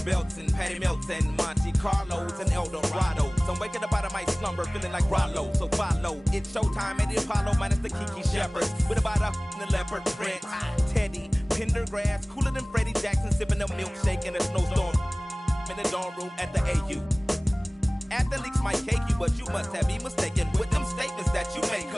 Converse belts and Patty Melts and Monte Carlos and Eldorados. I'm waking up out of my slumber feeling like Rollo, so follow. It's showtime at the Apollo minus the Kiki Shepherd. With about a the leopard print. Teddy, Pendergrass, cooler than Freddie Jackson, sipping a milkshake in a snowstorm in the dorm room at the AU. Athletes might cake you, but you must have me mistaken with them statements that you make,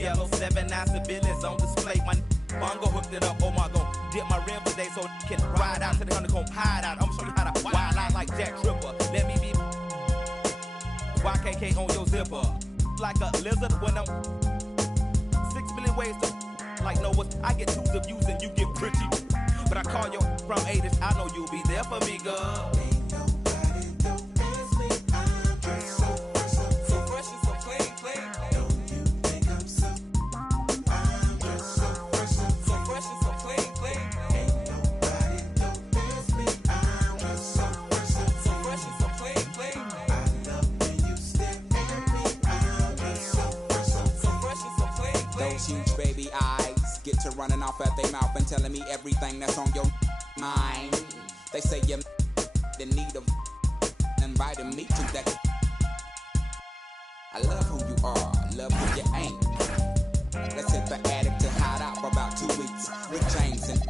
Yellow 7-9 civilians on display. My bongo hooked it up. Oh my god, dip my rim today so it can ride out to the honeycomb hide out. I'm gonna show you how to wild out like Jack Tripper. Let me be YKK on your zipper. Like a lizard when I'm 6 million ways to like Noah. I get twos of views and you get pretty. But I call you from 80s. I know you'll be there for me, girl. Huge baby eyes get to running off at their mouth and telling me everything that's on your mind. They say you're in need of inviting me to that. I love who you are, love who you ain't. Let's hit the attic to hide out for about 2 weeks with James and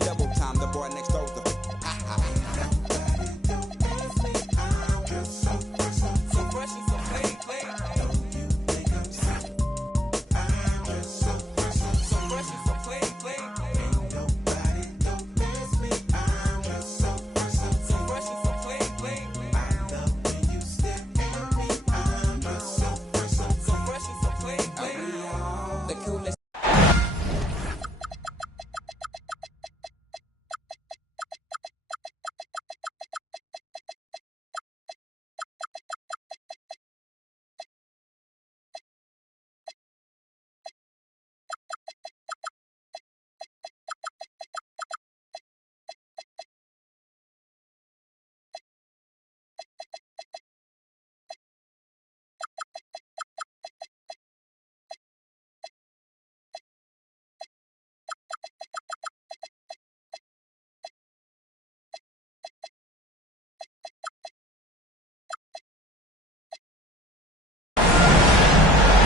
double time. The boy next door's the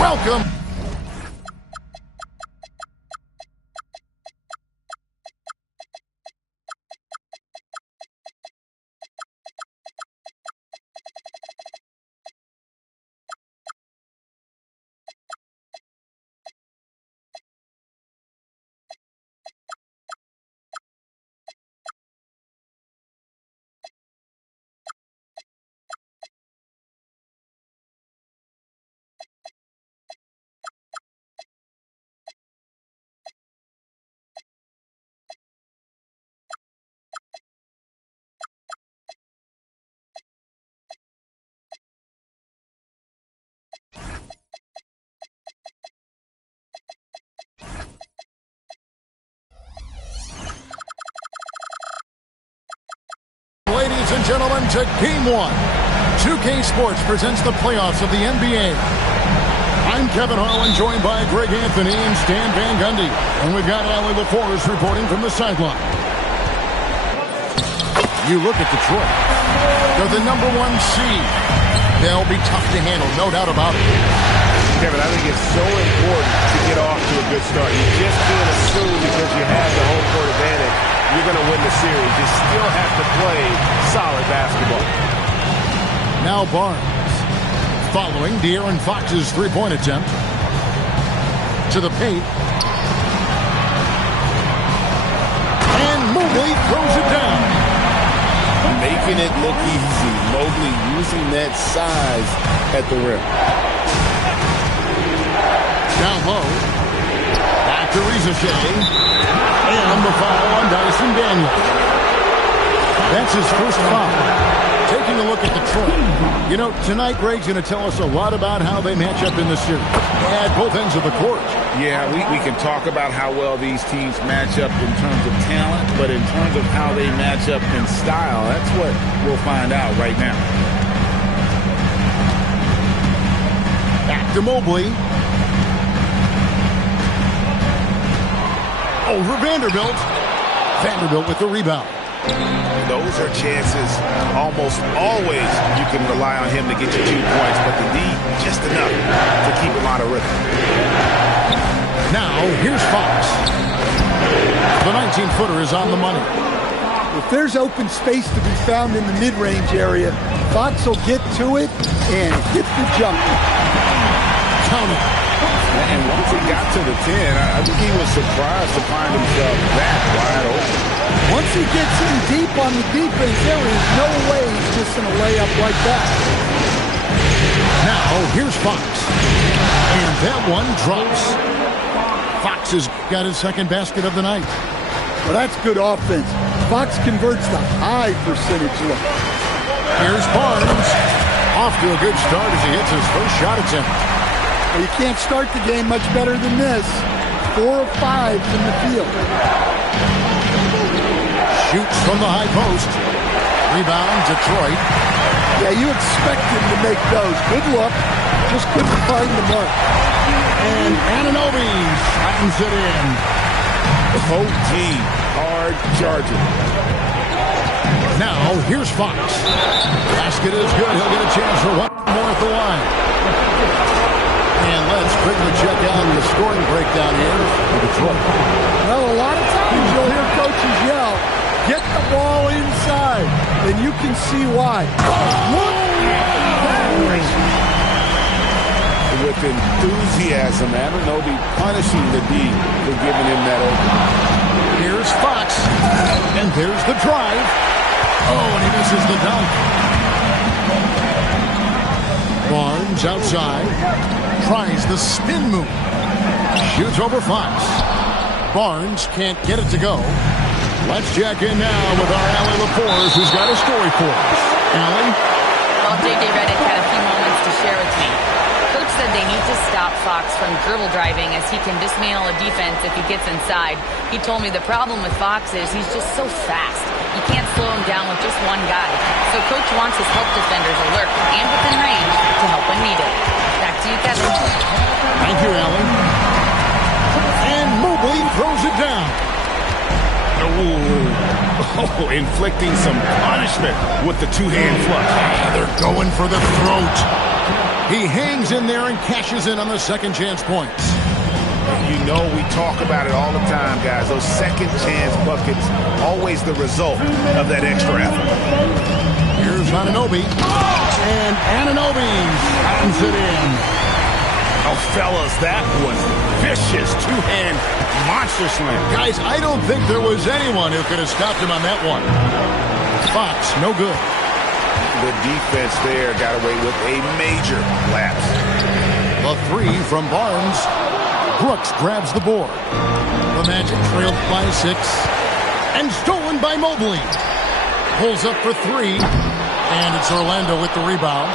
welcome. Ladies and gentlemen, to Game 1. 2K Sports presents the playoffs of the NBA. I'm Kevin Harlan, joined by Greg Anthony and Stan Van Gundy. And we've got Allie LaForest reporting from the sideline. You look at Detroit. They're the #1 seed. They'll be tough to handle, no doubt about it. Kevin, I think it's so important to get off to a good start. You just can't assume because you have the home court advantage you're going to win the series. You still have to play solid basketball. Now Barnes, following De'Aaron Fox's three-point attempt. To the paint. And Mobley throws it down. Making it look easy. Mobley using that size at the rim. Down low. Back to Ricochet. And the foul on Dyson Daniels. That's his first foul. Taking a look look at Detroit. You know, tonight Greg's going to tell us a lot about how they match up in the series at both ends of the court. Yeah, we can talk about how well these teams match up in terms of talent, but in terms of how they match up in style, that's what we'll find out right now. Back to Mobley. Over Vanderbilt. Vanderbilt with the rebound. Those are chances almost always you can rely on him to get you 2 points, but the D, just enough to keep him out of rhythm. Now, here's Fox. The 19-footer is on the money. If there's open space to be found in the mid-range area, Fox will get to it and hit the jumper. Count it. And once he got to the 10, I think he was surprised to find himself that wide open. Once he gets in deep on the defense, there is no way he's missing a layup like that. Now, here's Fox. And that one drops. Fox has got his second basket of the night. Well, that's good offense. Fox converts the high percentage look. Here's Barnes. Off to a good start as he hits his first shot attempt. Well, you can't start the game much better than this. 4 of 5 in the field. Shoots from the high post. Rebound, Detroit. Yeah, you expect him to make those. Good look. Just couldn't find the mark. And Anunoby slams it in. OG, hard charger. Now, here's Fox. Basket is good. He'll get a chance for one more at the line. And let's quickly check out the scoring breakdown here for Detroit. Well, a lot of times you'll hear coaches yell, get the ball inside, and you can see why. Look at that. With enthusiasm, Anunoby punishing the D for giving him that opening. Here's Fox. And there's the drive. Oh, and he misses the dunk. Barnes outside. Tries the spin move. Shoots over Fox. Barnes can't get it to go. Let's check in now with our Allie LaForce, who's got a story for us. Allie? Well, J.J. Redick had a few moments to share with me. Coach said they need to stop Fox from dribble driving as he can dismantle a defense if he gets inside. He told me the problem with Fox is he's just so fast. You can't slow him down with just one guy. So Coach wants his help defenders alert and within range to help when needed. Back to you, Kevin. Thank you, Allie. And Mobley throws it down. Oh, inflicting some punishment with the two-hand flush. They're going for the throat. He hangs in there and cashes in on the second chance points. You know we talk about it all the time, guys. Those second chance buckets, always the result of that extra effort. Here's Anunoby. And Anunoby slams it in. Oh, fellas, that was vicious two-hand monster slam. Guys, I don't think there was anyone who could have stopped him on that one. Fox, no good. The defense there got away with a major lapse. The three from Barnes. Brooks grabs the board. The Magic trailed by 6. And stolen by Mobley. Pulls up for 3. And it's Orlando with the rebound.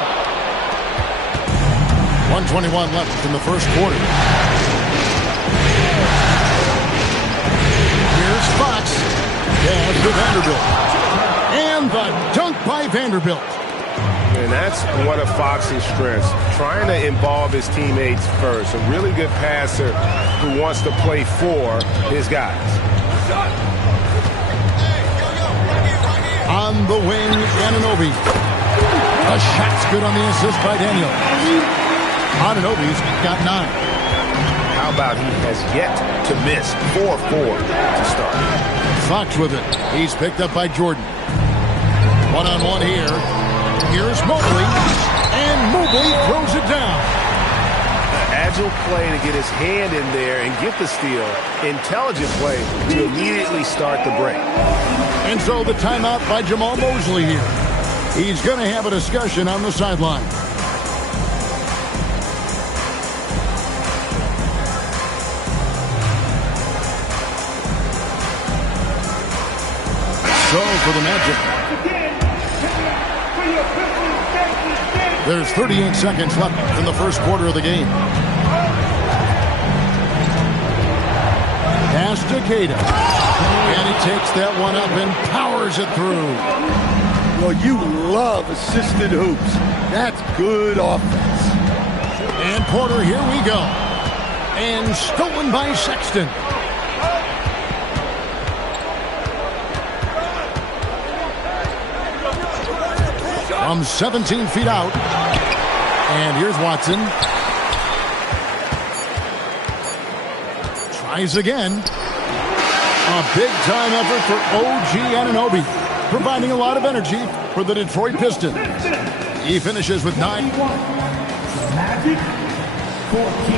1:21 left in the first quarter. Here's Fox. Down to Vanderbilt. And the dunk by Vanderbilt. And that's one of Fox's strengths, trying to involve his teammates first. A really good passer who wants to play for his guys. On the wing, Anunoby. A shot's good on the assist by Daniel. Anunoby's got 9. How about he has yet to miss 4-4 to start. Fox with it. He's picked up by Jordan. One-on-one here. Here's Mobley. And Mobley throws it down. Agile play to get his hand in there and get the steal. Intelligent play to immediately start the break. And so the timeout by Jamal Mosley here. He's going to have a discussion on the sideline. So for the Magic. There's 38 seconds left in the first quarter of the game. Pass to Queta. And he takes that one up and powers it through. Well, you love assisted hoops. That's good offense. And Porter, here we go. And stolen by Sexton. From 17 feet out. And here's Watson. Tries again. A big-time effort for OG Anunoby, providing a lot of energy for the Detroit Pistons. He finishes with 9. Magic 14.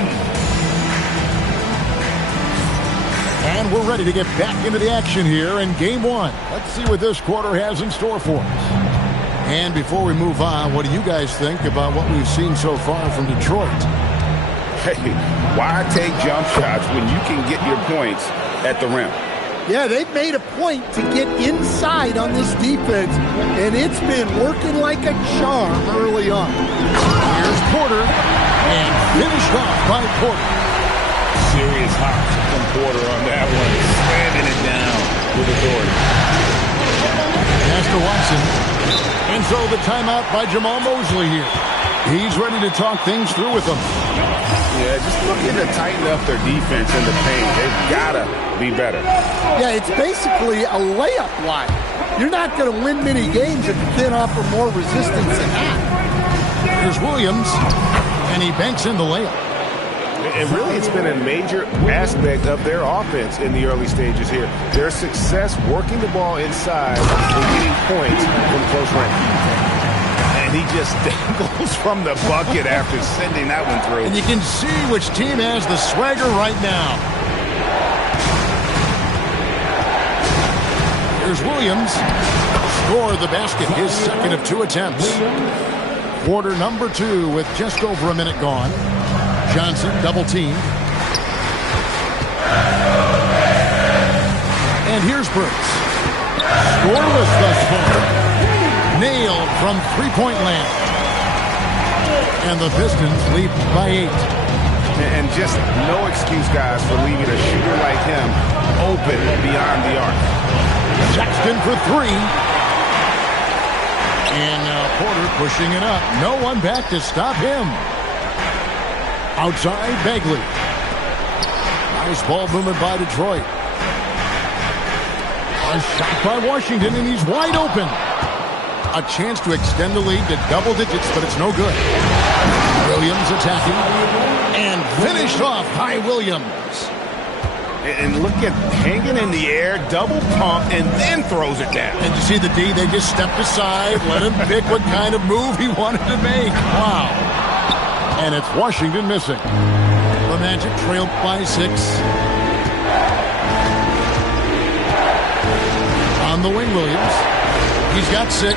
And we're ready to get back into the action here in Game 1. Let's see what this quarter has in store for us. And before we move on, what do you guys think about what we've seen so far from Detroit? Hey, why take jump shots when you can get your points at the rim? Yeah, they've made a point to get inside on this defense, and it's been working like a charm early on. Here's Porter, and finished off by Porter. Serious hops from Porter on that one, slamming it down with authority. Pass to Watson. And so the timeout by Jamal Mosley here. He's ready to talk things through with them. Yeah, just looking to tighten up their defense in the paint. They've got to be better. Yeah, it's basically a layup line. You're not going to win many games if you can't offer more resistance than that. Here's Williams, and he banks in the layup. And really, it's been a major aspect of their offense in the early stages here. Their success working the ball inside and getting points from close range. And he just dangles from the bucket after sending that one through. And you can see which team has the swagger right now. Here's Williams. Score the basket, his second of 2 attempts. Quarter number 2 with just over a minute gone. Johnson double team. And here's Brooks. Scoreless thus far. Nailed from three-point land. And the Pistons lead by 8. And just no excuse, guys, for leaving a shooter like him open beyond the arc. Sexton for 3. And now Porter pushing it up. No one back to stop him. Outside, Bagley. Nice ball movement by Detroit. A shot by Washington, and he's wide open. A chance to extend the lead to double digits, but it's no good. Williams attacking. And finished off by Williams. And look at hanging in the air, double pump, and then throws it down. And you see the D, they just stepped aside, let him pick what kind of move he wanted to make. Wow. And it's Washington missing. The Magic trailed by 6. On the wing, Williams. He's got 6.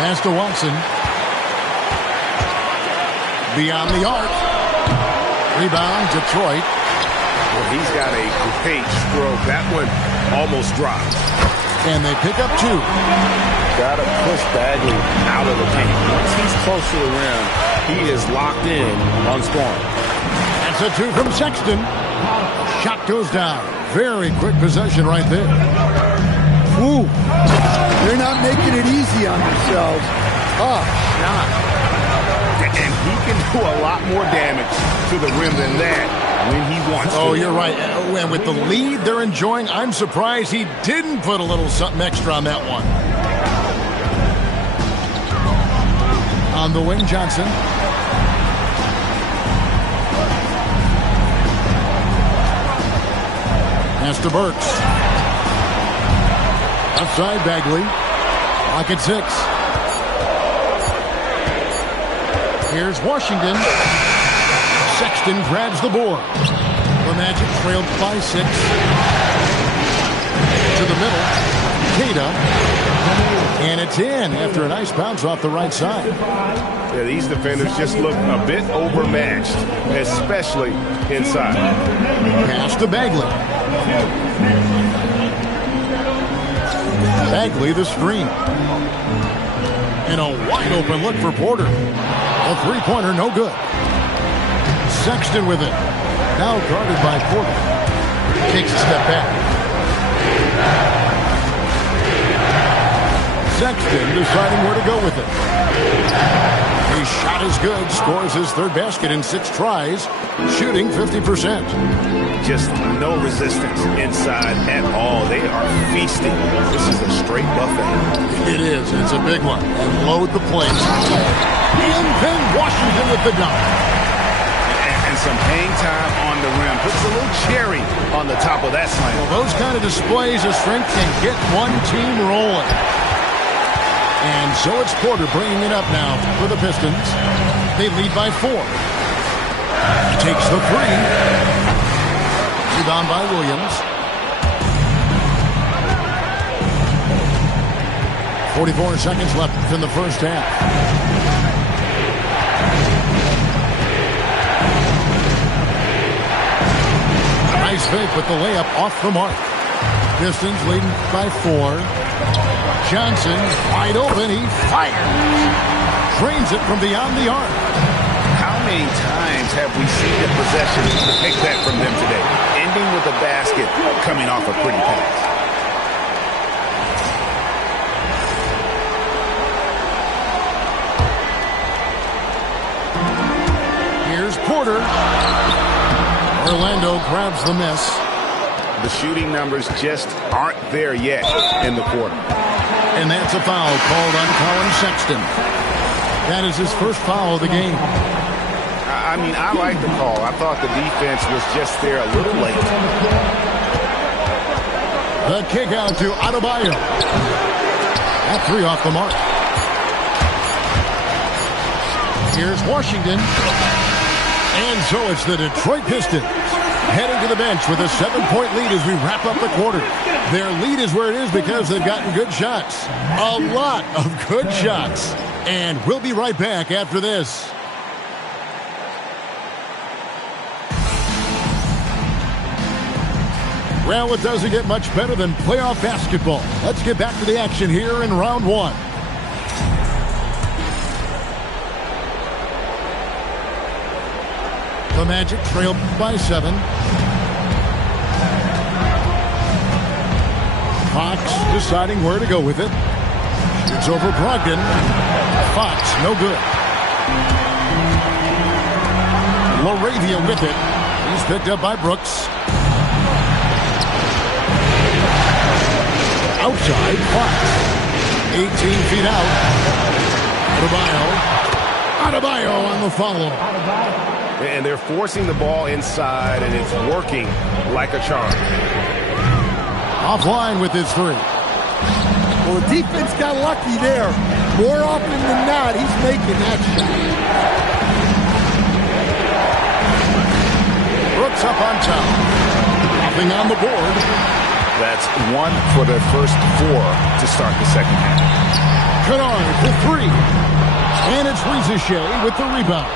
Pass to Watson. Beyond the arc. Rebound, Detroit. Well, he's got a great stroke. That one almost dropped. And they pick up 2. Got to push Bagley out of the paint. Once he's close to the rim, he is locked in on scoring. That's a 2 from Sexton. Shot goes down. Very quick possession right there. Ooh, they're not making it easy on themselves. Tough shot. And he can do a lot more damage to the rim than that when he wants to. Oh, you're right. And with the lead they're enjoying, I'm surprised he didn't put a little something extra on that one. On the wing, Johnson. Pass to Burks. Outside Bagley. Pocket 6. Here's Washington. Sexton grabs the board. The Magic trailed by 6. To the middle. Queta. And it's in after a nice bounce off the right side. Yeah, these defenders just look a bit overmatched, especially inside. Pass to Bagley. Bagley the screen. And a wide open look for Porter. A three-pointer, no good. Sexton with it. Now guarded by Porter. Takes a step back. Sexton deciding where to go with it. His shot is good. Scores his third basket in 6 tries. Shooting 50%. Just no resistance inside at all. They are feasting. This is a straight buffet. It is. It's a big one. And load the place. In pin Washington with the dunk. And some hang time on the rim. Puts a little cherry on the top of that slam. Well, those kind of displays of strength can get one team rolling. And so it's Porter bringing it up now for the Pistons. They lead by 4. Takes the 3. Rebound by Williams. 44 seconds left in the first half. Nice fake, but the layup off the mark. Pistons leading by 4. Johnson wide open. He fires. Drains it from beyond the arc. How many times have we seen the possession take that from them today? Ending with a basket coming off a pretty pass. Here's Porter. Orlando grabs the miss. The shooting numbers just aren't there yet in the quarter. And that's a foul called on Colin Sexton. That is his first foul of the game. I mean, I like the call. I thought the defense was just there a little late. The kick out to Adebayo. That 3 off the mark. Here's Washington. And so it's the Detroit Pistons heading to the bench with a 7-point lead as we wrap up the quarter. Their lead is where it is because they've gotten good shots. A lot of good shots. And we'll be right back after this. Well, it doesn't get much better than playoff basketball. Let's get back to the action here in round 1. The Magic trail by 7. Fox deciding where to go with it. It's over Brogdon. Fox, no good. Laravia with it. He's picked up by Brooks. Outside, Fox. 18 feet out. Adebayo on the follow. And they're forcing the ball inside, and it's working like a charm. Offline with his 3. Well, the defense got lucky there. More often than not, he's making that shot. Brooks up on top. Nothing on the board. That's 1 for the first 4 to start the second half. Kennard with 3. And it's Rizier with the rebound.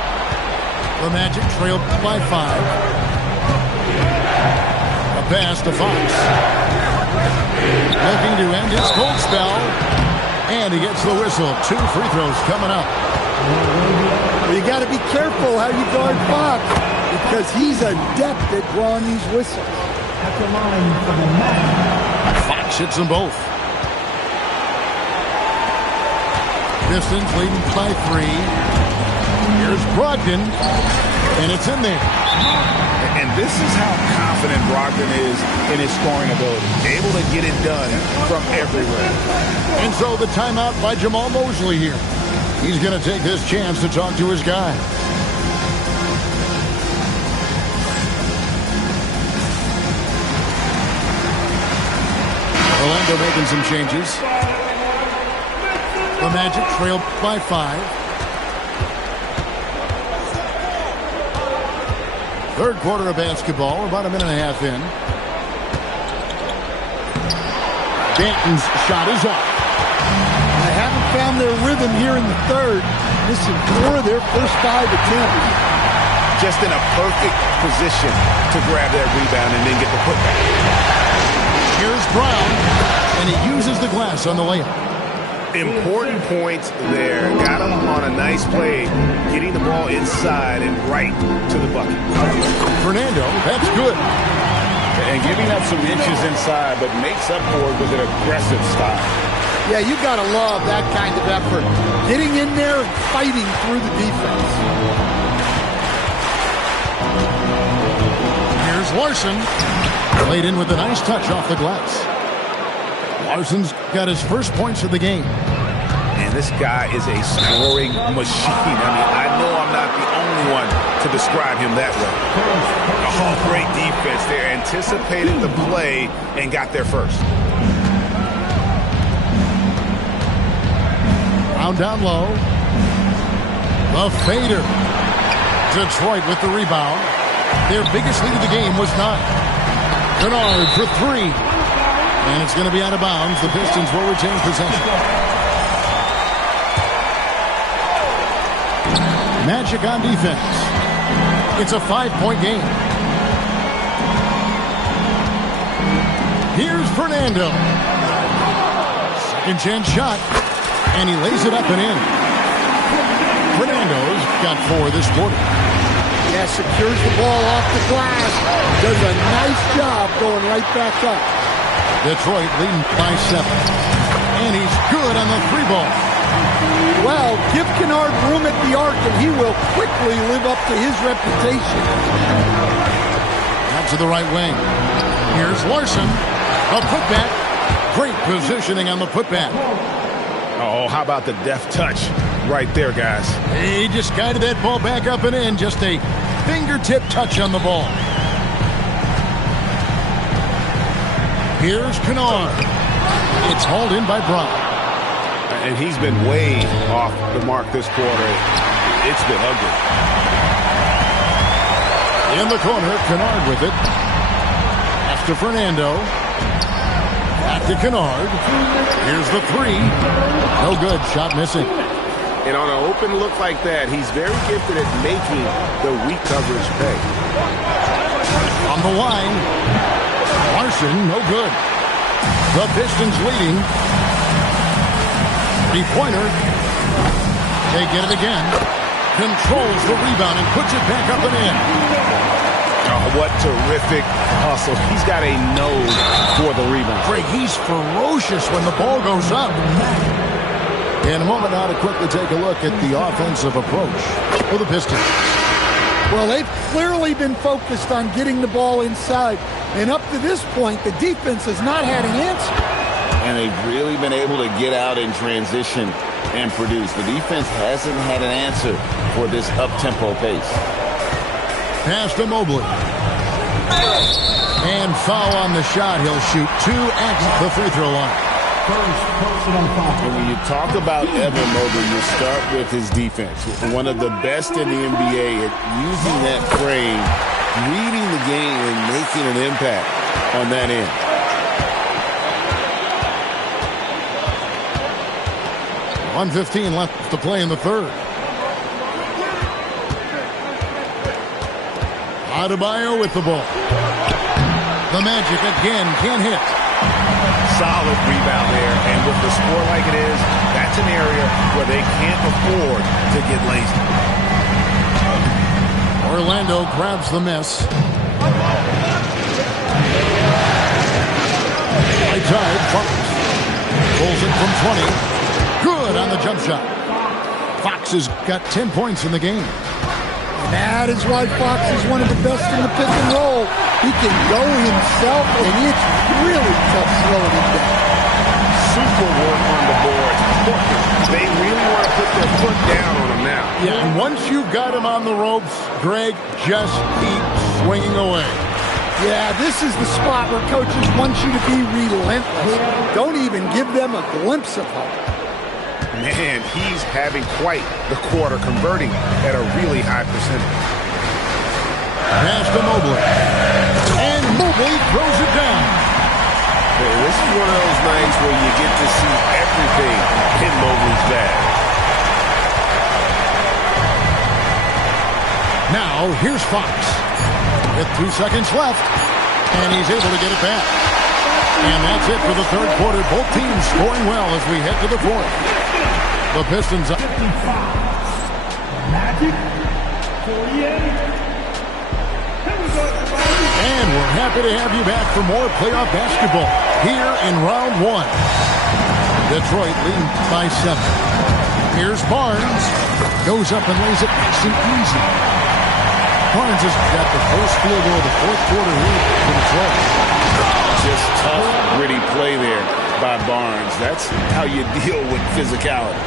The Magic trail by 5. A pass to Fox. Looking to end his cold spell. And he gets the whistle. 2 free throws coming up. Well, you got to be careful how you guard Fox because he's adept at drawing these whistles. At the line for the Magic. Fox hits them both. Pistons leading by 3. Here's Brogdon, and it's in there. And this is how confident Brogdon is in his scoring ability. Able to get it done from everywhere. And so the timeout by Jamal Mosley here. He's going to take this chance to talk to his guy. Orlando making some changes. The Magic trail by 5. Third quarter of basketball, about a minute and a half in. Danton's shot is up. They haven't found their rhythm here in the third. Missing 4 of their first 5 attempts. Just in a perfect position to grab that rebound and then get the putback. Here's Brown, and he uses the glass on the layup. Important points there. Got him on a nice play, getting the ball inside and right to the bucket. Fernando, that's good. And giving up some inches inside, but makes up for it with an aggressive style. Yeah, you got to love that kind of effort. Getting in there and fighting through the defense. Here's Larson. Played in with a nice touch off the glass. Larson's got his first points of the game. And this guy is a scoring machine. I mean, I know I'm not the only one to describe him that way. Oh, great defense there. Anticipated the play and got there first. Round down low. The fader. Detroit with the rebound. Their biggest lead of the game was 9. Kennard for 3. And it's going to be out of bounds. The Pistons will retain possession. Magic on defense. It's a 5-point game. Here's Fernando. Second chance shot. And he lays it up and in. Fernando's got 4 this quarter. Yeah, secures the ball off the glass. Does a nice job going right back up. Detroit leading by 7. And he's good on the 3-ball. Well, give Kennard room at the arc and he will quickly live up to his reputation. Out to the right wing. Here's Larson. A putback. Great positioning on the putback. Oh, how about the deft touch right there, guys? He just guided that ball back up and in. Just a fingertip touch on the ball. Here's Kennard. It's hauled in by Brown. And he's been way off the mark this quarter. It's been ugly. In the corner, Kennard with it. After Fernando. Back to Kennard. Here's the 3. No good. Shot missing. And on an open look like that, he's very gifted at making the weak coverage pay. On the line. Larson, no good. The Pistons leading. 3-pointer. They get it again. Controls the rebound and puts it back up and in. Oh, what terrific hustle. He's got a nose for the rebound. Greg, he's ferocious when the ball goes up. In a moment now to quickly take a look at the offensive approach for the Pistons. Well, they've clearly been focused on getting the ball inside. And up to this point, the defense has not had an answer. And they've really been able to get out in transition and produce. The defense hasn't had an answer for this up-tempo pace. Pass to Mobley. And foul on the shot. He'll shoot 2 at the free throw line. And when you talk about Evan Mobley, you start with his defense. One of the best in the NBA at using that frame, reading the game, and making an impact on that end. .115 left to play in the third. Adebayo with the ball. The Magic again can't hit. Solid rebound there, and with the score like it is, that's an area where they can't afford to get lazy. Orlando grabs the miss. Right side, Fox pulls it from 20. Good on the jump shot. Fox has got 10 points in the game. And that is why Fox is one of the best in the pick and roll. He can go himself, and it's really tough slowing him down. Super work on the boards. They really want to put their foot down on him now. Yeah, and once you've got him on the ropes, Greg, just keep swinging away. Yeah, this is the spot where coaches want you to be relentless. Don't even give them a glimpse of hope. Man, he's having quite the quarter, converting at a really high percentage. Pass to Mobley. And Mobley throws it down. Man, this is one of those nights where you get to see everything in Mobley's bag. Now, here's Fox. With 2 seconds left, and he's able to get it back. And that's it for the third quarter. Both teams scoring well as we head to the fourth. The Pistons up. 55. Magic. 48. And we're happy to have you back for more playoff basketball here in round one. Detroit leading by 7. Here's Barnes. Goes up and lays it nice and easy. Barnes has got the first field goal of the fourth quarter here for Detroit. Just tough, gritty play there by Barnes. That's how you deal with physicality.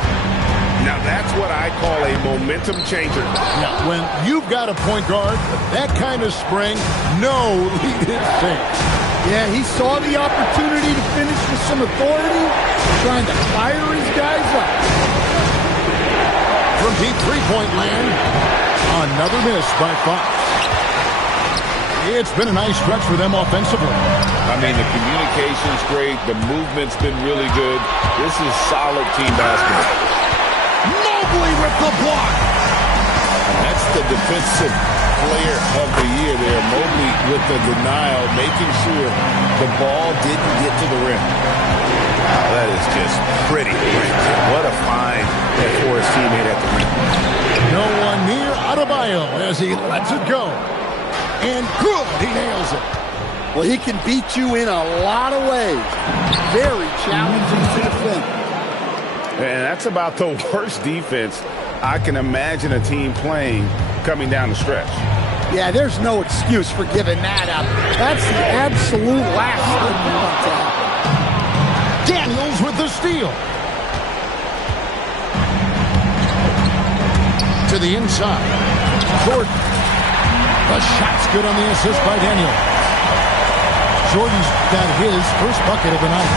Now that's what I call a momentum changer. Now, when you've got a point guard, that kind of spring, no lead is safe. Yeah, he saw the opportunity to finish with some authority, trying to fire his guys up. From deep three-point land, another miss by Fox. It's been a nice stretch for them offensively. I mean, the communication's great. The movement's been really good. This is solid team basketball. Mobley with the block. And that's the defensive player of the year there. Mobley with the denial, making sure the ball didn't get to the rim. Wow, that is just pretty. What a find that Forrest team made at the rim. No one near Adebayo as he lets it go. And good, he nails it. Well, he can beat you in a lot of ways. Very challenging to defend. And that's about the worst defense I can imagine a team playing coming down the stretch. Yeah, there's no excuse for giving that up. That's the absolute last thing you want to happen. Daniels with the steal. To the inside. Jordan. The shot's good on the assist by Daniel. Jordan's got his first bucket of the night.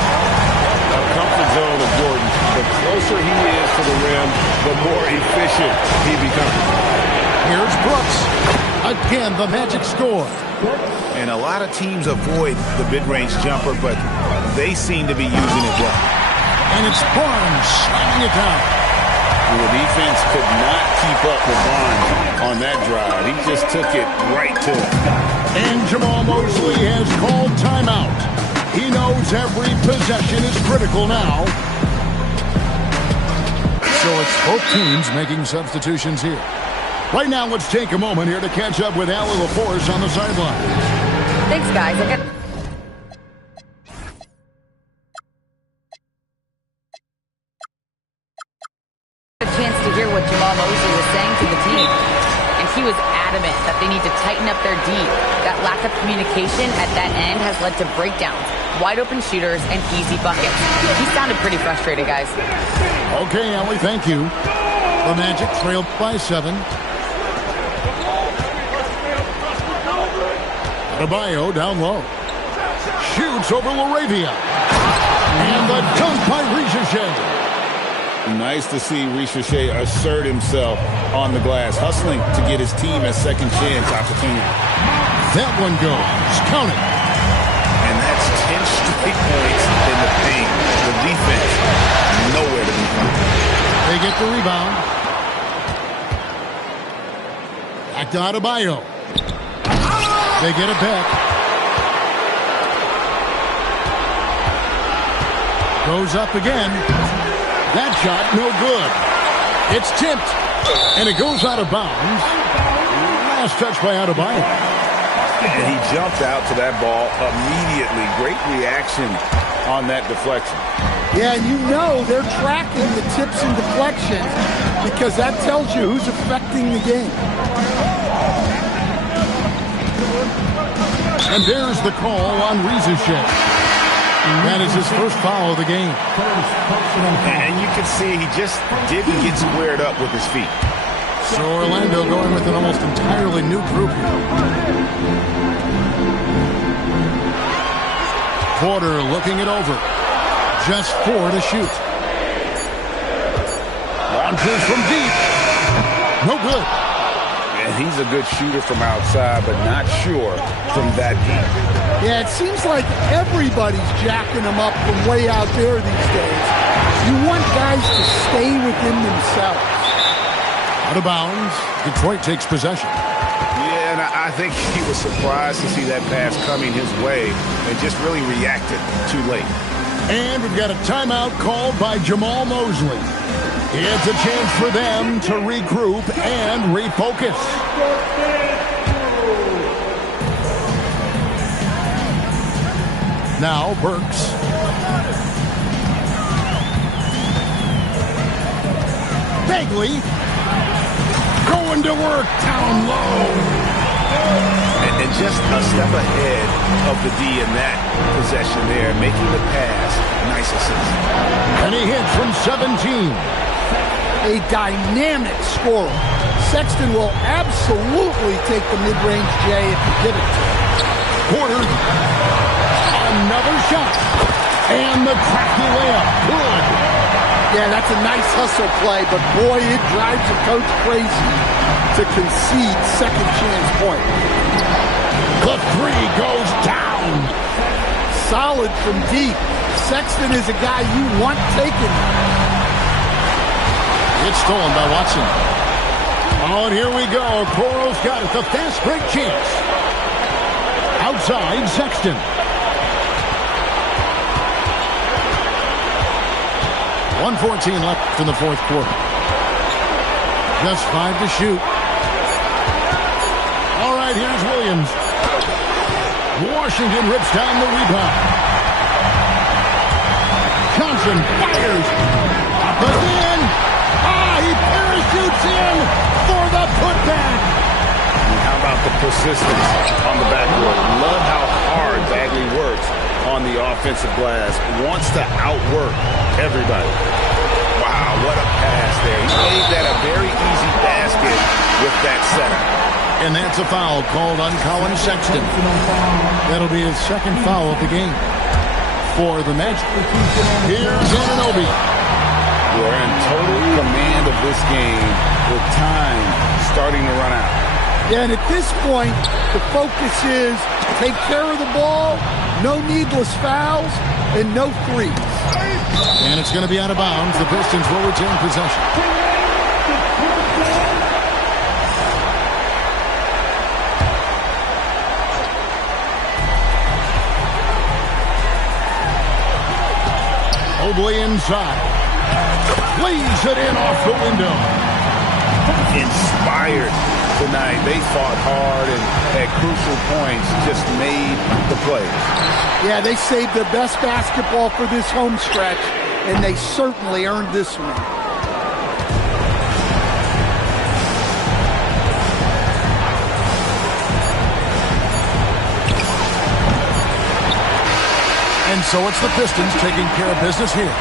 A comfort zone of Jordan. The closer he is to the rim, the more efficient he becomes. Here's Brooks. Again, the Magic score. And a lot of teams avoid the mid-range jumper, but they seem to be using it well. And it's Barnes slamming it down. The defense could not keep up with Barnes on that drive. He just took it right to him. And Jamal Mosley has called timeout. He knows every possession is critical now. So it's both teams making substitutions here. Right now, let's take a moment here to catch up with Allie LaForce on the sideline. Thanks, guys. I got a chance to hear what Jamal Mosley was saying to the team. And he was adamant that they need to tighten up their D. That lack of communication at that end has led to breakdowns, wide open shooters, and easy buckets. He sounded pretty frustrated, guys. Okay, Allie, thank you. The Magic trailed by 7. Adebayo down low. Shoots over Laravia. And the dunk by Richaché. Nice to see Richaché assert himself on the glass, hustling to get his team a second chance opportunity. That one goes. Count it. And that's 10 straight points in the paint. The defense, nowhere to be found. They get the rebound. Back to Adebayo. They get it back. Goes up again. That shot, no good. It's tipped, and it goes out of bounds. Last touch by Adebayo. And he jumped out to that ball immediately. Great reaction on that deflection. Yeah, and you know they're tracking the tips and deflections because that tells you who's affecting the game. And there's the call on Richaché. That is his first foul of the game. And you can see he just didn't get squared up with his feet. So Orlando going with an almost entirely new group here. Porter looking it over. Just 4 to shoot. Launches from deep. No good. And he's a good shooter from outside, but not sure from that deep. Yeah, it seems like everybody's jacking them up from way out there these days. You want guys to stay within themselves. Out of bounds. Detroit takes possession. Yeah, Yeah, and I think he was surprised to see that pass coming his way and just really reacted too late. And we've got a timeout called by Jamal Mosley. It's a chance for them to regroup and refocus. Now Burks. Bagley going to work down low. And just a step ahead of the D in that possession there, making the pass. Nice assist. And he hits from 17. A dynamic scorer. Sexton will absolutely take the mid-range J if you give it to him. Porter. Another shot. And the crafty layup. Good. Yeah, that's a nice hustle play, but boy, it drives a coach crazy to concede second chance point. The three goes down. Solid from deep. Sexton is a guy you want taken. It's stolen by Watson. Oh, and here we go. Coral's got it. The fast break chance. Outside, Sexton. 1:14 left in the fourth quarter. Just 5 to shoot. All right, here's Williams. Washington rips down the rebound. Johnson fires. Up again. He parachutes in for the putback. And how about the persistence on the backboard? Love how hard Bagley works on the offensive glass. Wants to outwork everybody. Wow, what a pass there. He made that a very easy basket with that setup. And that's a foul called on Colin Sexton. That'll be his second foul of the game for the Magic. Here's Anunoby. We're in total command of this game with time starting to run out. Yeah, and at this point, the focus is take care of the ball, no needless fouls, and no threes. And it's going to be out of bounds. The Pistons will retain possession. Mobley inside. Lays it in off the window. Inspired tonight. They fought hard and at crucial points just made the play. Yeah, they saved their best basketball for this home stretch, and they certainly earned this one. And so it's the Pistons taking care of business here.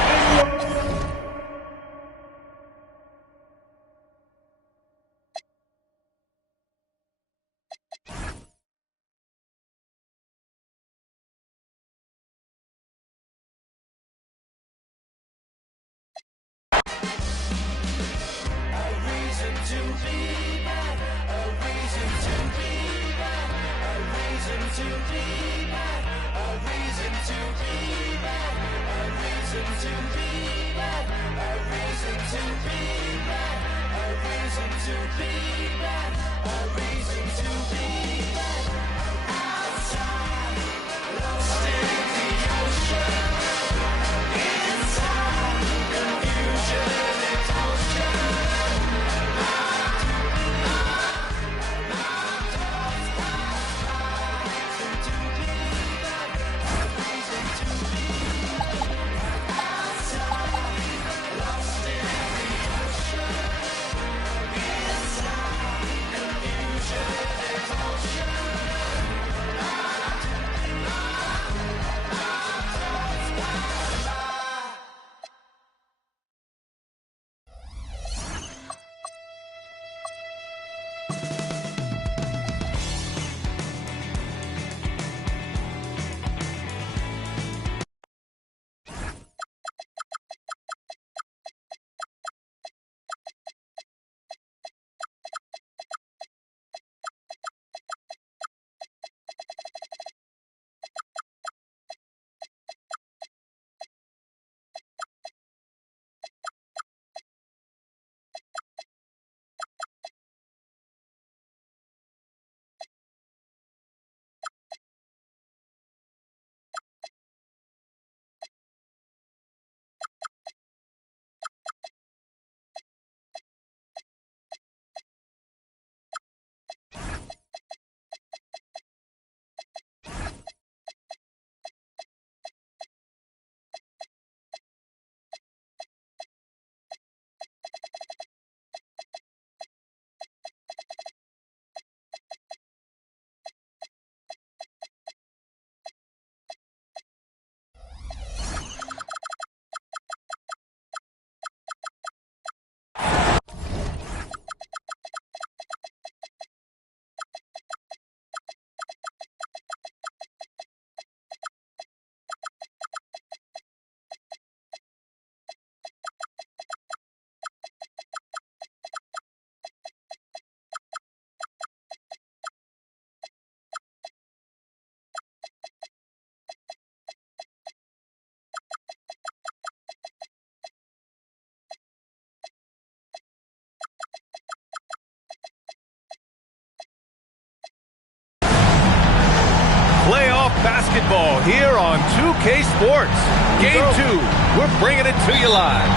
basketball here on 2K Sports. Game 2, we're bringing it to you live.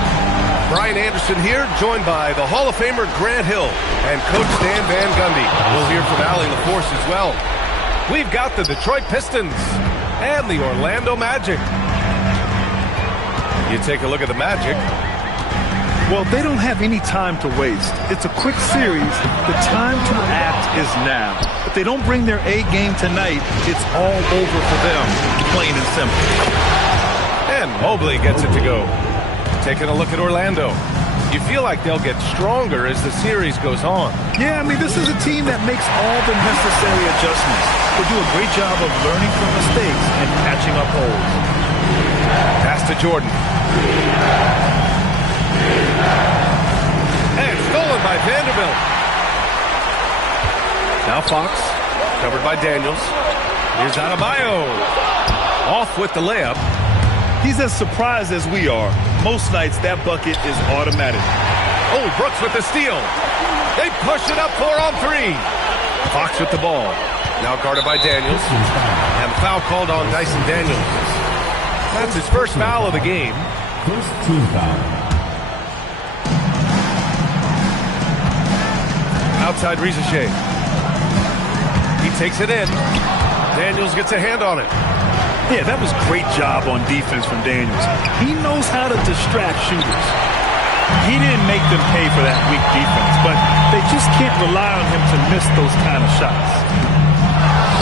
Brian Anderson here, joined by the Hall of Famer Grant Hill and Coach Stan Van Gundy. We'll hear from Allie LaForce as well. We've got the Detroit Pistons and the Orlando Magic. You take a look at the Magic. Well, they don't have any time to waste. It's a quick series. The time to act is now. If they don't bring their A game tonight, it's all over for them, plain and simple. And Mobley gets it to go. Taking a look at Orlando. You feel like they'll get stronger as the series goes on. Yeah, I mean, this is a team that makes all the necessary adjustments. They do a great job of learning from mistakes and patching up holes. Pass to Jordan. And stolen by Vanderbilt. Now Fox, covered by Daniels. Here's Adebayo. Off with the layup. He's as surprised as we are. Most nights, that bucket is automatic. Oh, Brooks with the steal. They push it up 4 on 3. Fox with the ball. Now guarded by Daniels. And the foul called on Dyson Daniels. That's his first foul of the game. First team foul. Outside Rizachet. He takes it in. Daniels gets a hand on it. Yeah, that was great job on defense from Daniels. He knows how to distract shooters. He didn't make them pay for that weak defense, but they just can't rely on him to miss those kind of shots.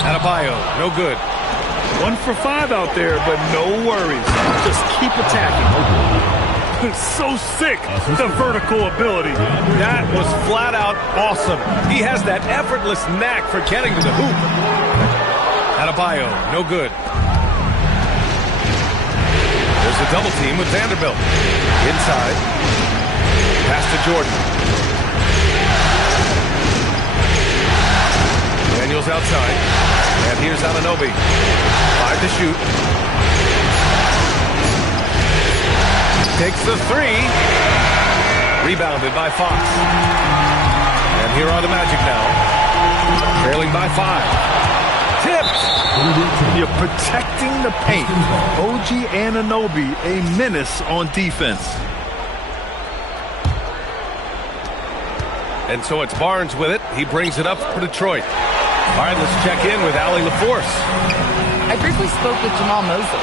Adebayo, no good. 1 for 5 out there, but no worries. Just keep attacking. It's so sick, the vertical ability. That was flat out awesome. He has that effortless knack for getting to the hoop. Adebayo, no good. There's a double team with Vanderbilt. Inside. Pass to Jordan. Daniels outside. And here's Anunoby. 5 to shoot. Takes the 3. Rebounded by Fox. And here are the Magic now. Trailing by 5. Tipped. You're protecting the paint. OG Anunoby, a menace on defense. And so it's Barnes with it. He brings it up for Detroit. All right, let's check in with Allie LaForce. I briefly spoke with Jamal Mosley.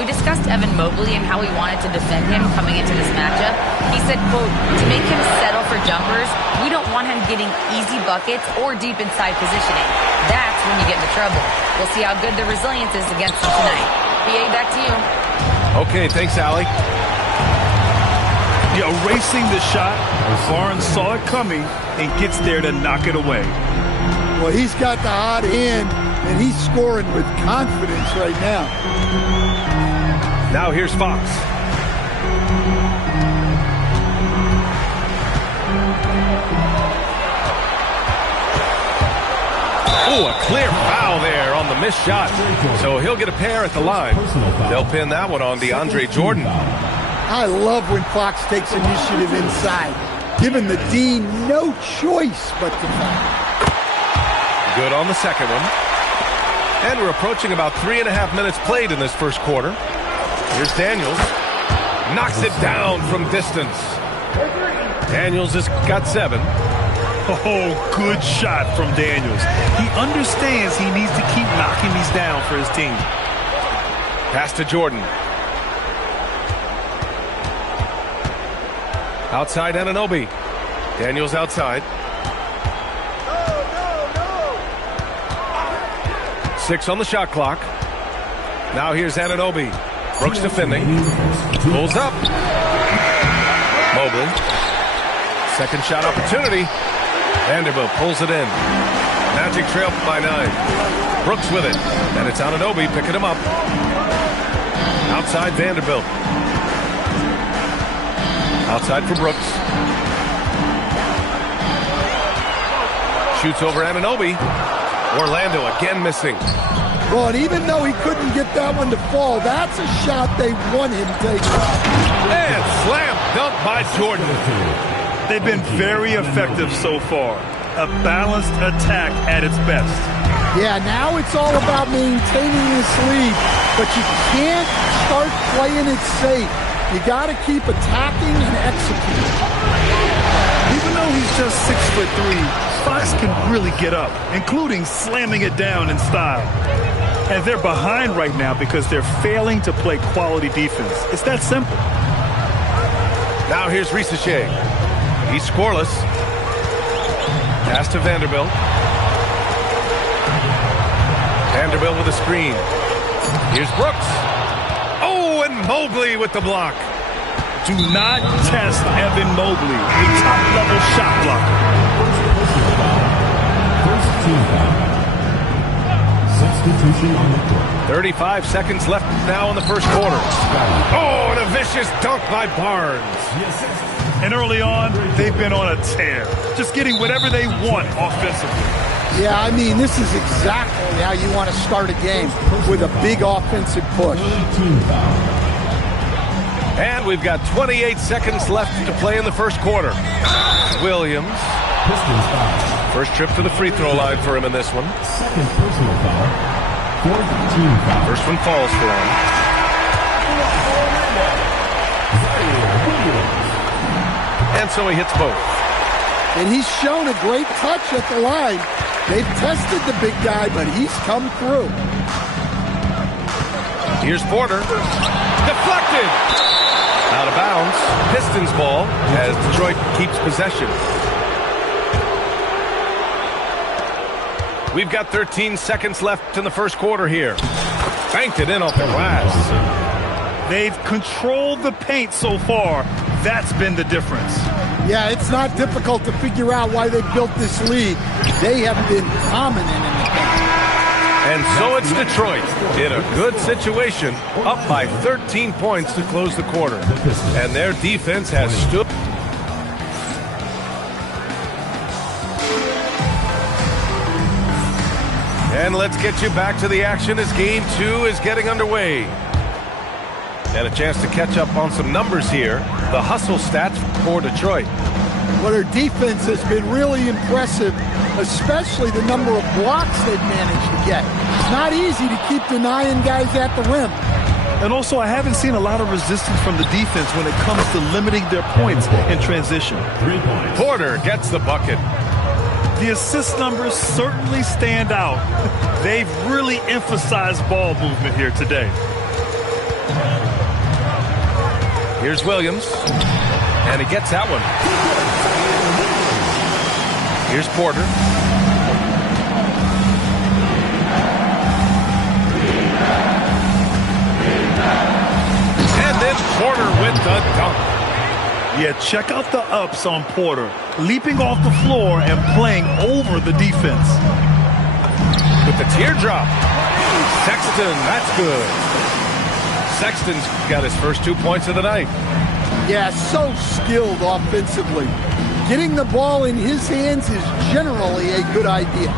We discussed Evan Mobley and how we wanted to defend him coming into this matchup. He said, quote, to make him settle for jumpers, we don't want him getting easy buckets or deep inside positioning. That's when you get into trouble. We'll see how good the resilience is against him tonight. BA, back to you. Okay, thanks, Allie. Yeah, erasing the shot. Barnes saw it coming and gets there to knock it away. Well, he's got the hot hand, and he's scoring with confidence right now. Now here's Fox. Oh, a clear foul there on the missed shot. So he'll get a pair at the line. They'll pin that one on DeAndre Jordan. I love when Fox takes initiative inside, giving the Dean no choice but to foul. Good on the second one. And we're approaching about 3.5 minutes played in this first quarter. Here's Daniels. Knocks it down from distance. Daniels has got 7. Oh, good shot from Daniels. He understands he needs to keep knocking these down for his team. Pass to Jordan. Outside Anunoby. Daniels outside. 6 on the shot clock. Now here's Anunoby. Brooks defending. Pulls up. Mobley. Second shot opportunity. Vanderbilt pulls it in. Magic trail by 9. Brooks with it. And it's Anunoby picking him up. Outside Vanderbilt. Outside for Brooks. Shoots over Anunoby. Orlando again missing. Well, and even though he couldn't get that one to fall, that's a shot they want him taking. And slam dunk by Jordan. They've been very effective so far. A balanced attack at its best. Yeah, now it's all about maintaining this lead, but you can't start playing it safe. You got to keep attacking and executing. Even though he's just 6'3", Fox can really get up, including slamming it down in style. And they're behind right now because they're failing to play quality defense. It's that simple. Now here's Risacher. He's scoreless. Pass to Vanderbilt. Vanderbilt with a screen. Here's Brooks. Oh, and Mobley with the block. Do not test Evan Mobley, a top-level shot blocker. First team foul. Substitution on the court. 35 seconds left now in the first quarter. Oh, and a vicious dunk by Barnes. And early on, they've been on a tear, just getting whatever they want offensively. Yeah, I mean, this is exactly how you want to start a game, with a big offensive push. And we've got 28 seconds left to play in the first quarter. Williams. First trip to the free throw line for him in this one. Second personal foul. Fourth team foul. First one falls for him. And so he hits both. And he's shown a great touch at the line. They've tested the big guy, but he's come through. Here's Porter. Deflected. Out of bounds. Pistons ball as Detroit keeps possession. We've got 13 seconds left in the first quarter here. Banked it in off the glass. They've controlled the paint so far. That's been the difference. Yeah, it's not difficult to figure out why they built this lead. They have been dominant in the paint. And so it's Detroit in a good situation, up by 13 points to close the quarter. And their defense has stood. And let's get you back to the action as Game 2 is getting underway. And a chance to catch up on some numbers here. The hustle stats for Detroit. Well, their defense has been really impressive, especially the number of blocks they've managed to get. It's not easy to keep denying guys at the rim. And also, I haven't seen a lot of resistance from the defense when it comes to limiting their points in transition. 3 points. Porter gets the bucket. The assist numbers certainly stand out. They've really emphasized ball movement here today. Here's Williams. And he gets that one. Here's Porter. And then Porter with the dunk. Yeah, check out the ups on Porter. Leaping off the floor and playing over the defense. With the teardrop. Sexton, that's good. Sexton's got his first 2 points of the night. Yeah, so skilled offensively. Getting the ball in his hands is generally a good idea.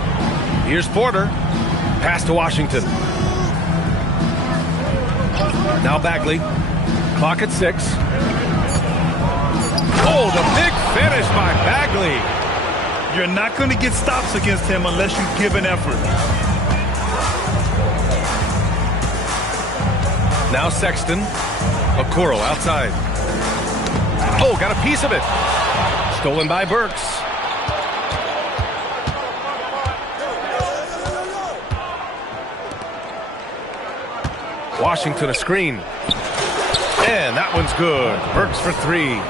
Here's Porter. Pass to Washington. Now Bagley. Clock at 6. Oh, the big finish by Bagley. You're not going to get stops against him unless you give an effort. Now Sexton. Okoro outside. Oh, got a piece of it. Stolen by Burks. Washington a screen. And that one's good. Burks for 3.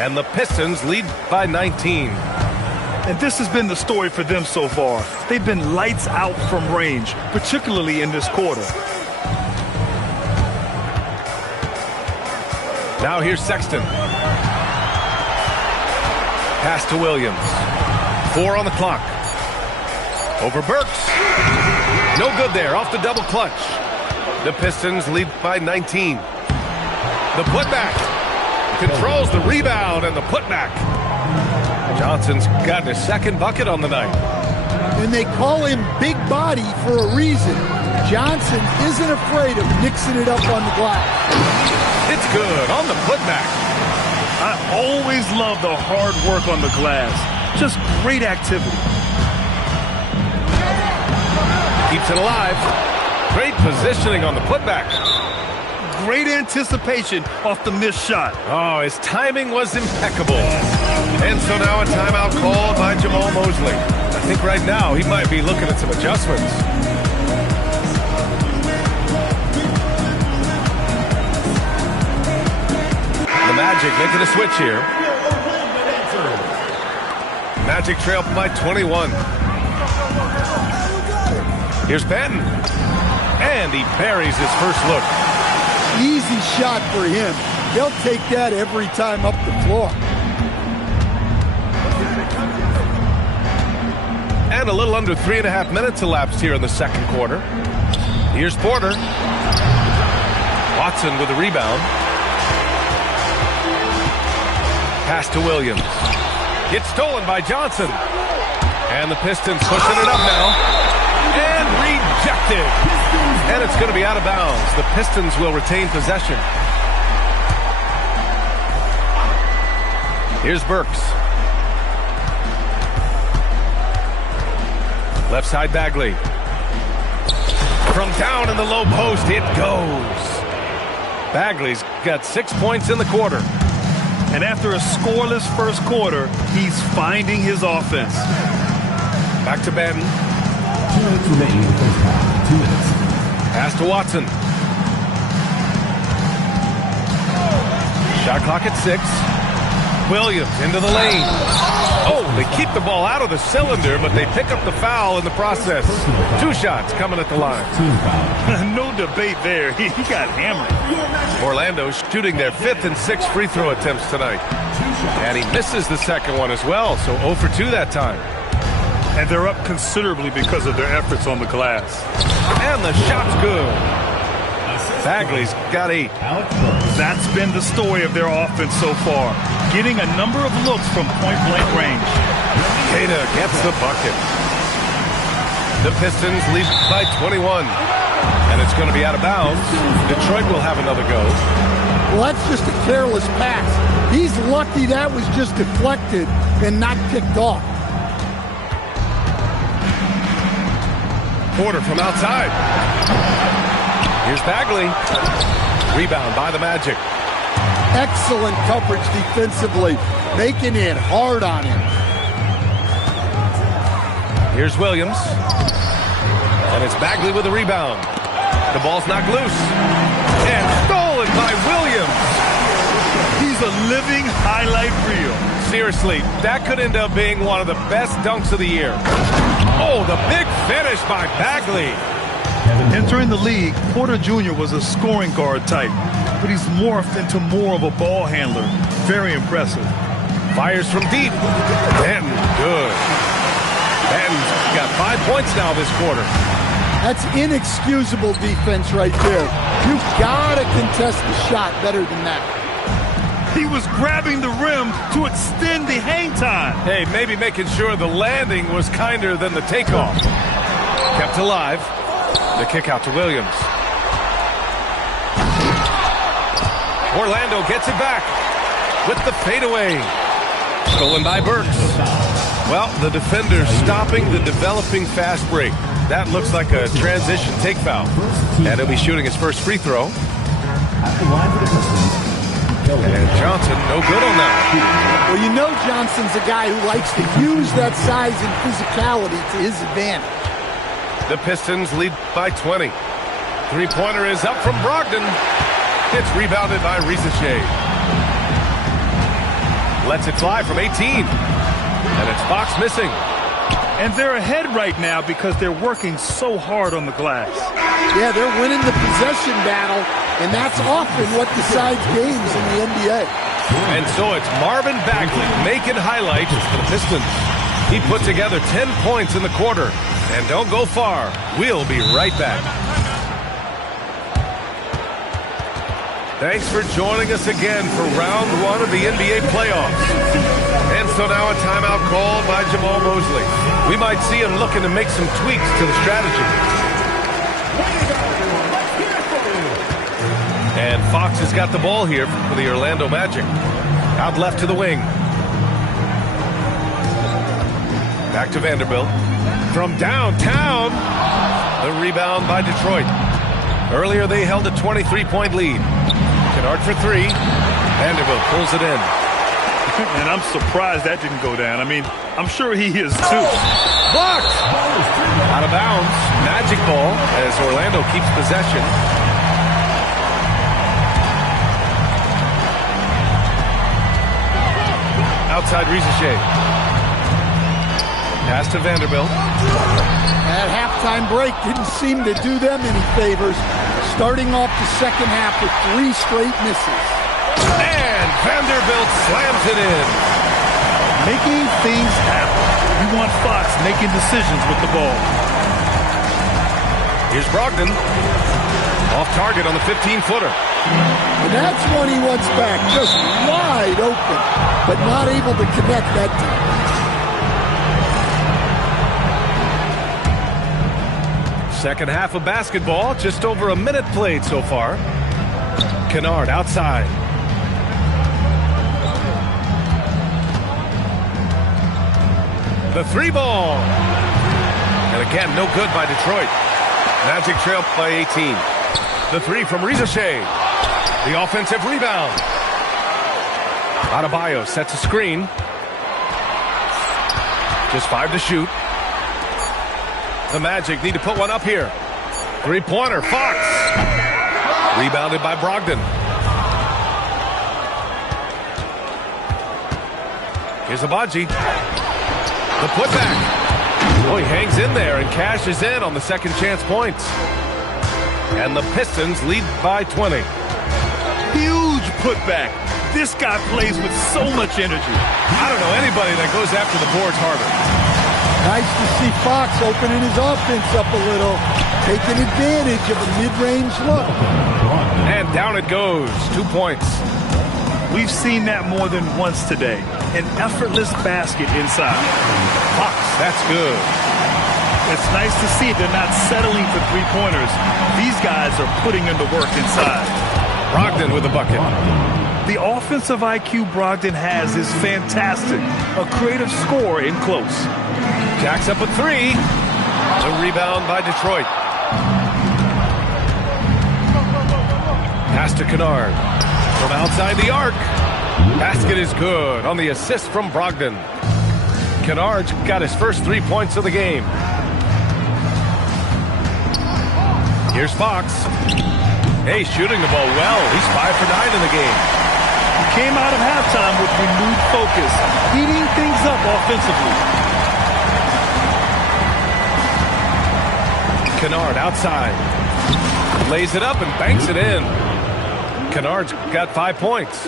And the Pistons lead by 19. And this has been the story for them so far. They've been lights out from range, particularly in this quarter. Now here's Sexton. Pass to Williams. 4 on the clock. Over Burks. No good there. Off the double clutch. The Pistons lead by 19. The putback. Controls the rebound and the putback. Johnson's got his second bucket on the night. And they call him Big Body for a reason. Johnson isn't afraid of mixing it up on the glass. It's good on the putback. I always love the hard work on the glass. Just great activity. Keeps it alive. Great positioning on the putback. Great anticipation off the missed shot. Oh, his timing was impeccable. And so now a timeout called by Jamal Mosley. I think right now he might be looking at some adjustments. The Magic making a switch here. Magic trail by 21. Here's Benton. And he buries his first look. Easy shot for him. He'll take that every time up the floor. And a little under 3.5 minutes elapsed here in the second quarter. Here's Porter. Watson with a rebound. Pass to Williams. Gets stolen by Johnson. And the Pistons pushing it up now. And rejected. And it's going to be out of bounds. The Pistons will retain possession. Here's Burks. Left side Bagley. From down in the low post, it goes. Bagley's got 6 points in the quarter. And after a scoreless first quarter, he's finding his offense. Back to Benton. 2 minutes remaining in the first half. 2 minutes. Pass to Watson. Shot clock at 6. Williams into the lane. Oh, they keep the ball out of the cylinder, but they pick up the foul in the process. 2 shots coming at the line. No debate there. He got hammered. Orlando shooting their 5th and 6th free throw attempts tonight. And he misses the second one as well, so 0 for 2 that time. And they're up considerably because of their efforts on the glass. And the shot's good. Bagley's got 8. That's been the story of their offense so far. Getting a number of looks from point-blank range. Queta gets the bucket. The Pistons lead by 21. And it's going to be out of bounds. Detroit will have another go. Well, that's just a careless pass. He's lucky that was just deflected and not picked off. Porter from outside. Here's Bagley. Rebound by the Magic. Excellent coverage defensively, making it hard on him. Here's Williams. And it's Bagley with the rebound. The ball's knocked loose. And stolen by Williams. He's a living highlight reel. Seriously, that could end up being one of the best dunks of the year. Oh, the big finish by Bagley. Entering the league, Porter Jr. was a scoring guard type, but he's morphed into more of a ball handler. Very impressive. Fires from deep. Benton, good. Benton's got 5 points now this quarter. That's inexcusable defense right there. You've got to contest the shot better than that. He was grabbing the rim to extend the hang time. Hey, maybe making sure the landing was kinder than the takeoff. Kept alive. The kick out to Williams. Orlando gets it back with the fadeaway. Stolen by Burks. Well, the defender stopping the developing fast break. That looks like a transition take foul. And he'll be shooting his first free throw. And Johnson, no good on that. Well, you know Johnson's a guy who likes to use that size and physicality to his advantage. The Pistons lead by 20. Three-pointer is up from Brogdon. It's rebounded by Risacher. Lets it fly from 18. And it's Fox missing. And they're ahead right now because they're working so hard on the glass. Yeah, they're winning the possession battle, and that's often what decides games in the NBA. And so it's Marvin Bagley making highlights for the Pistons. He put together 10 points in the quarter. And don't go far. We'll be right back. Thanks for joining us again for round 1 of the NBA playoffs. And so now a timeout called by Jamal Mosley. We might see him looking to make some tweaks to the strategy. And Fox has got the ball here for the Orlando Magic. Out left to the wing. Back to Vanderbilt. From downtown. The rebound by Detroit. Earlier they held a 23-point lead. Kennard for three. Vanderbilt pulls it in. And I'm surprised that didn't go down. I mean, I'm sure he is too. Blocked! Out of bounds. Magic ball as Orlando keeps possession. Outside Risacher. Pass to Vanderbilt. That halftime break didn't seem to do them any favors. Starting off the second half with 3 straight misses. And Vanderbilt slams it in. Making things happen. You want Fox making decisions with the ball. Here's Brogdon. Off target on the 15-footer. And that's one he wants back. Just wide open, but not able to connect that time. Second half of basketball. Just over a minute played so far. Kennard outside. The 3 ball. And again, no good by Detroit. Magic trail by 18. The 3 from Risacher. The offensive rebound. Adebayo sets a screen. Just 5 to shoot. The Magic need to put one up here. 3-pointer, Fox. Rebounded by Brogdon. Here's Agbaji. The putback. Oh, he hangs in there and cashes in on the second chance points. And the Pistons lead by 20. Huge putback. This guy plays with so much energy. I don't know anybody that goes after the boards harder. Nice to see Fox opening his offense up a little, taking advantage of a mid-range look. And down it goes. 2 points. We've seen that more than once today. An effortless basket inside. Fox, that's good. It's nice to see they're not settling for 3-pointers. These guys are putting in the work inside. Brogdon with a bucket. The offensive IQ Brogdon has is fantastic. A creative scorer in close. Jacks up a 3. The rebound by Detroit. Pass to Kennard. From outside the arc. Basket is good on the assist from Brogdon. Kennard's got his first 3 points of the game. Here's Fox. Hey, shooting the ball well. He's 5 for 9 in the game. He came out of halftime with renewed focus, heating things up offensively. Kennard outside. Lays it up and banks it in. Kennard's got 5 points.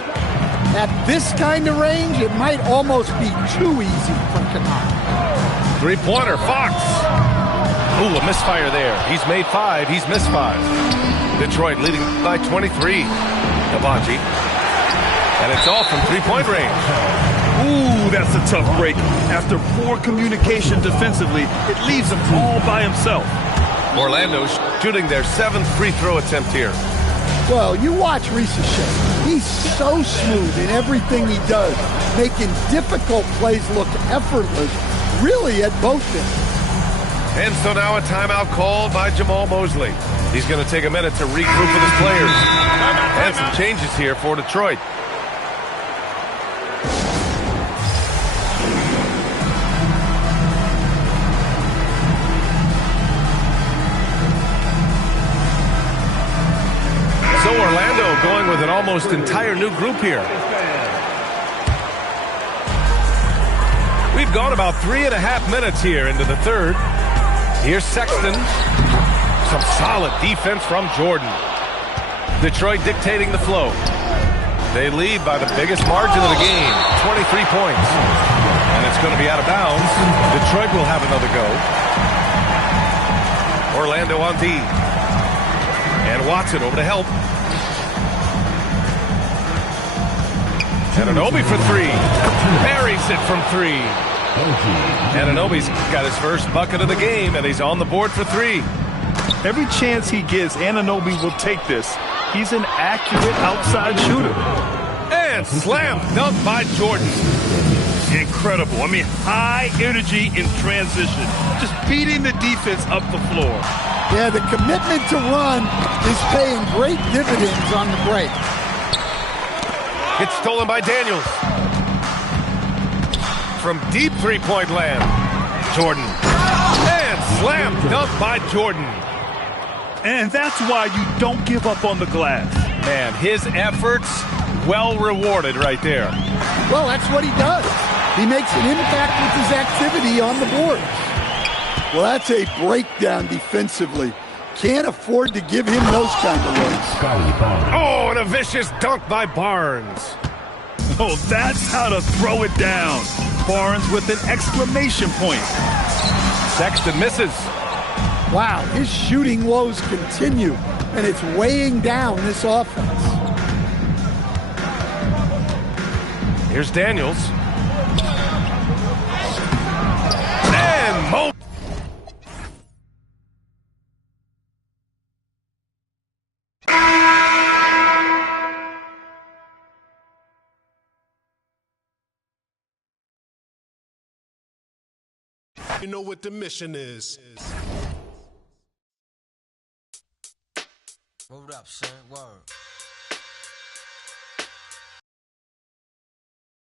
At this kind of range, it might almost be too easy for Kennard. 3-pointer, Fox. Ooh, a misfire there. He's made 5. He's missed 5. Detroit leading by 23. Agbaji. And it's all from 3-point range. Ooh, that's a tough break. After poor communication defensively, it leaves him all by himself. Orlando shooting their 7th free throw attempt here. Well, you watch Risacher. He's so smooth in everything he does, making difficult plays look effortless, really at both ends. And so now a timeout called by Jamal Mosley. He's going to take a minute to regroup with his players. And some changes here for Detroit. So Orlando going with an almost entire new group here. We've gone about 3.5 minutes here into the third. Here's Sexton. Some solid defense from Jordan. Detroit dictating the flow. They lead by the biggest margin of the game, 23 points. And it's going to be out of bounds. Detroit will have another go. Orlando on D. And Watson over to help. Anunoby for 3. Buries it from 3. Anunoby's got his first bucket of the game, and he's on the board for 3. Every chance he gets, Anunoby will take this. He's an accurate outside shooter. And slam dunk by Jordan. Incredible. I mean, high energy in transition. Just beating the defense up the floor. Yeah, the commitment to run is paying great dividends on the break. It's stolen by Daniels. From deep three-point land, Jordan. And slam dunk by Jordan. And that's why you don't give up on the glass. Man, his efforts well rewarded right there. Well, that's what he does. He makes an impact with his activity on the board. Well, that's a breakdown defensively. Can't afford to give him those kind of looks. Oh, and a vicious dunk by Barnes. Oh, that's how to throw it down. Barnes with an exclamation point. Sexton misses. Wow, his shooting woes continue, and it's weighing down this offense. Here's Daniels. And Mo. You know what the mission is. Word up, son. Word.